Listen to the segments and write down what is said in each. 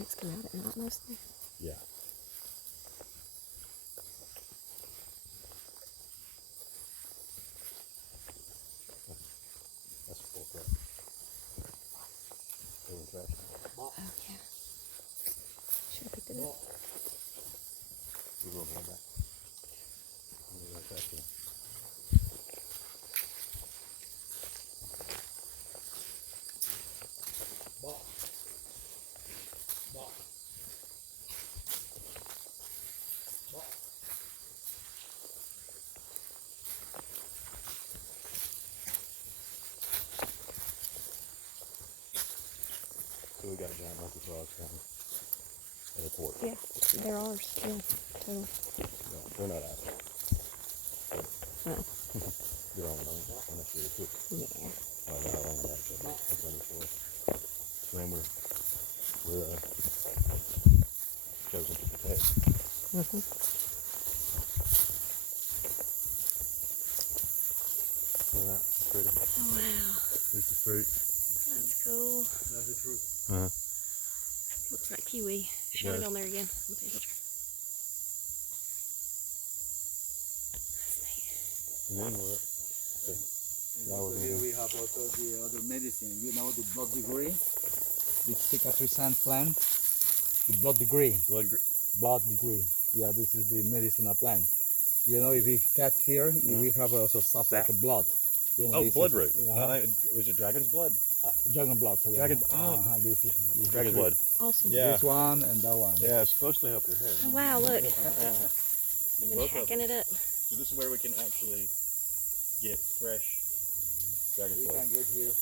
snakes come out at night mostly. Yeah. That's full crap. Trash. Oh, yeah. Should have picked it up. We're going right back. We're right back here. So we got giant monkey frogs down at the port. Yeah, they're ours. Yeah, total. No, they're not ours. Oh. They're on their own. And that's really cool. Yeah. They're not on that. That's underfoot. Remember, we're chosen to protect. Mm-hmm. Look at that. It's pretty. Oh, wow. Here's the fruit. That's cool. That's the fruit. Looks like kiwi. Shine it on there again. Let me take a picture. That's neat. And then what? Also here we have also the other medicine, you know, the blood degree, the cicatrizant plant, the blood degree. Blood degree. Yeah, this is the medicinal plant. You know, if we cut here, we have also stuff like a blood. You know, bloodroot. Was it dragon's blood? Dragon blood. So yeah. This is Dragon's blood. Awesome. Yeah. This one and that one. Yeah, it's supposed to help your hair. Oh, wow, look. They've been hacking it up. So this is where we can actually get fresh dragon's We blood. can get here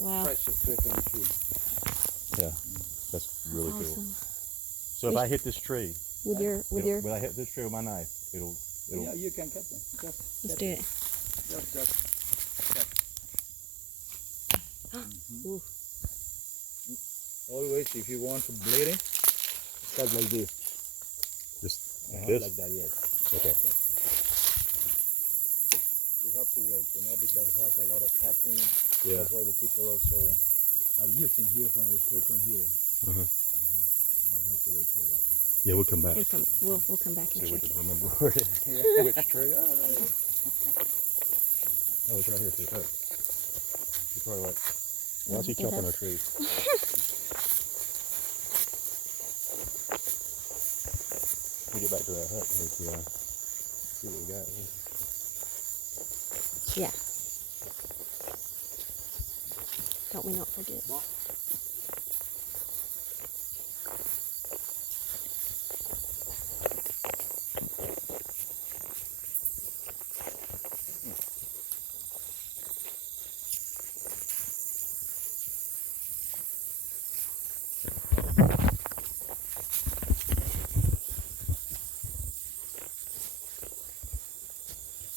Wow. fresh straight from the tree. Yeah, that's really cool. Awesome. So if I hit this tree, With your, when I hit this tree with my knife, it'll. Yeah, you can cut them. let's do it. Just cut. Ooh. Always, if you want to bleed it, cut like this. Just Like that, yes. Okay. You have to wait, you know, because it has a lot of cutting. Yeah. That's why the people also are using here from the circle here. Yeah, you have to wait for a while. Yeah, we'll come back. We'll come back and See if we check can it. remember where it is. Which tree? Oh, right here. Oh, it's right here to the coast. You're probably right. Why don't you chop on our trees? We get back to that hut and we can see what we got. Yeah. Help me not forget.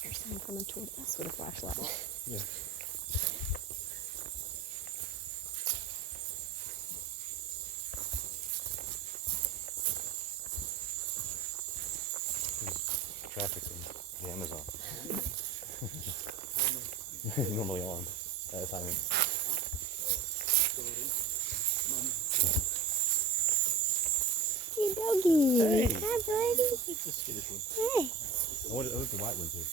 There's someone coming toward us with a flashlight. Yeah. Traffic in the Amazon. Normally on at a time. Hey, doggy. Hey. Hi, buddy. It's a skittish one. Hey. I wonder the white ones here.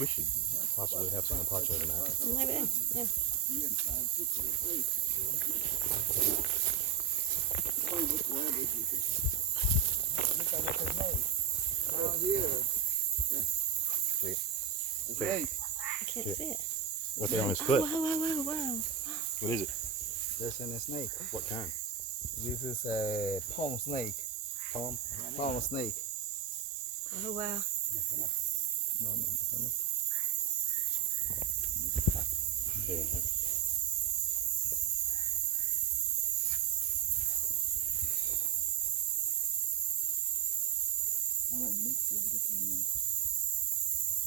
We should possibly have some apache tonight. Maybe. Yeah. Down here. See. I can't Yeah. see it. Right there on his Oh, foot. whoa. What is it? There's a snake. What kind? This is a palm snake. Palm? Palm snake. Oh, wow. No. Yeah.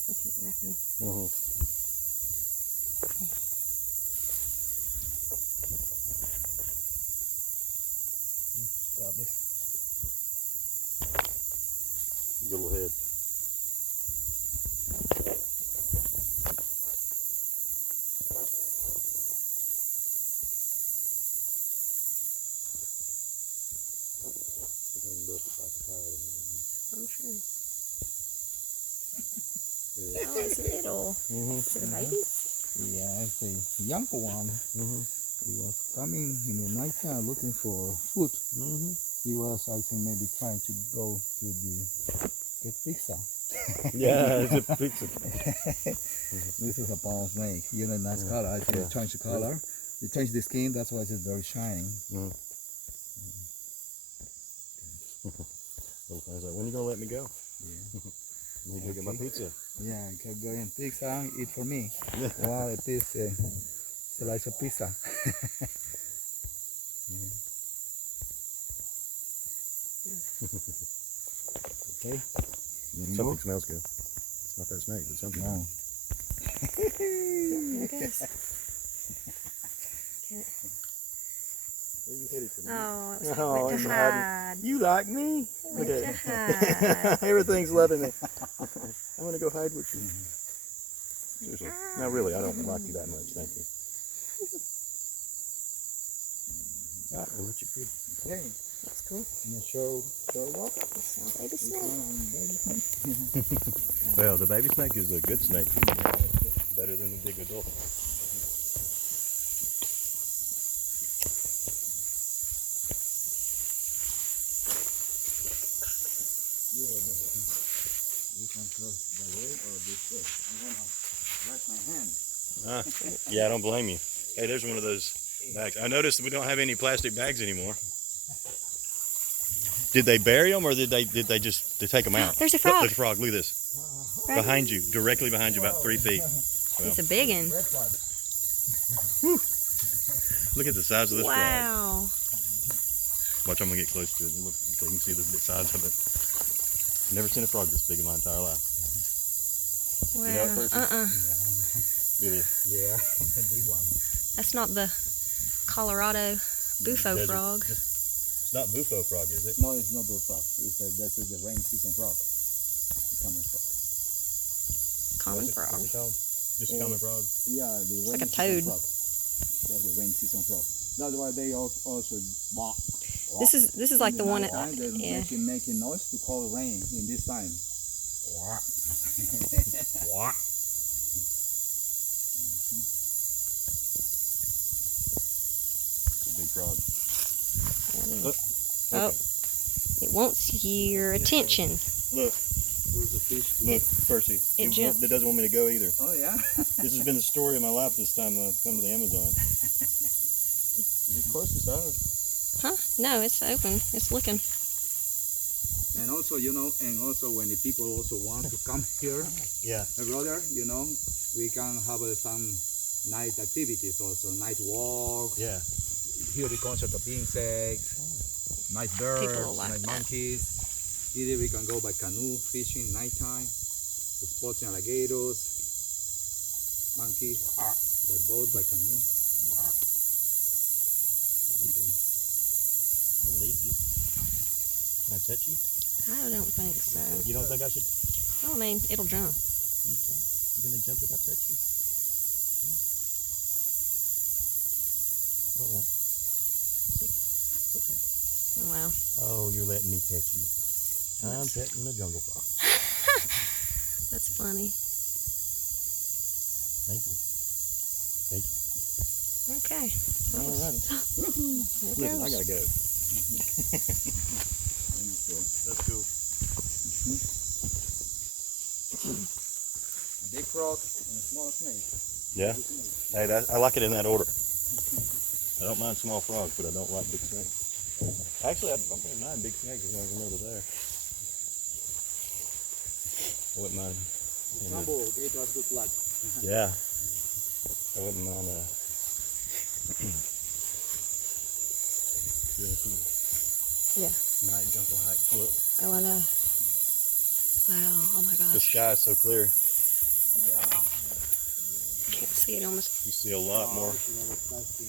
Look at it wrapping. Mm-hmm. Got this. Oh, it's little. Mm-hmm. Is it a baby? Yeah, it's a young one. Mm-hmm. He was coming in the night time looking for food. Mm-hmm. He was, I think, maybe trying to go to get pizza. Yeah, it's a pizza. This is a ball snake. You know, nice color. I think Yeah. it changed the color. It changed the skin. That's why it's very shiny. Little things like, when you gonna let me go? Yeah. Let me go get my Okay. pizza. Yeah, you can go in pizza, eat for me. Wow, it is slice of pizza. Yeah. Okay. There you Something go. smells good. It's not that snake, but something. No. There it goes. You hit it for me. Oh, it was Oh, went he's to hiding. hide. You like me? It Look went to at hide. everything's loving me. I'm gonna go hide with you. Seriously. No, really, I don't like you that much. Thank you. All right, we'll let you feed. Okay. That's cool. I'm gonna show what? This sounds baby This snake. one, baby snake. Well, the baby snake is a good snake. Better than the big adult. This one goes that way or this way? I'm gonna write my hand. Yeah, I don't blame you. Hey, there's one of those bags. I noticed we don't have any plastic bags anymore. Did they bury them, or did they just take them out? There's a Look, frog. there's a frog. Look at this. Right. Behind you, directly behind you, about 3 feet. It's a big one. Red one. Look at the size of this frog. Wow. Watch, I'm gonna get close to it and look so you can see the size of it. Never seen a frog this big in my entire life. Wow. know it, Percy? It is. Yeah, big one. That's not the Colorado bufo Desert. frog. It's not bufo frog, is it? No, it's not the frog. It's this is the rain season frog. The common frog. Common What's frog. it called? Just a common frog. Yeah, the like rain a toad. season frog. That's the rain season frog. That's why they also walk. This is like the one that, They're yeah. making noise to call rain in this time. What? It's a big frog. Oh, it wants your attention. Look, There's a fish. look, Percy. It jumped. It doesn't want me to go either. Oh yeah. This has been the story of my life this time when I've come to the Amazon. Is it close to size? Huh? No, it's open. It's looking. And also, and also when the people also want to come here, Yeah. brother, we can have some night activities also, night walk, Yeah. hear the concert of insects, night birds, People like night that. monkeys. Either we can go by canoe fishing nighttime, spotting alligators, monkeys, by boat, by canoe. I'm gonna leave you. Can I touch you? I don't think so. You don't think I should? Oh, I mean, it'll jump. You gonna jump if I touch you? What? It's okay. Oh, wow. Oh, you're letting me pet you. I'm petting the jungle frog. That's funny. Thank you. Thank you. Okay. All right. There it Listen, I goes. gotta go. That's cool. Big frog and a small snake. Yeah. Hey, I like it in that order. I don't mind small frogs, but I don't like big snakes. Actually, I don't really mind big snakes as long as I'm over there. I wouldn't mind. Rumble gave us good luck. Yeah. I wouldn't mind. Yeah. Night jungle hike. Look, Oh, I know. Wow. Oh, my the gosh. sky is so clear. Can't see it almost. You see a lot more. She never touched me.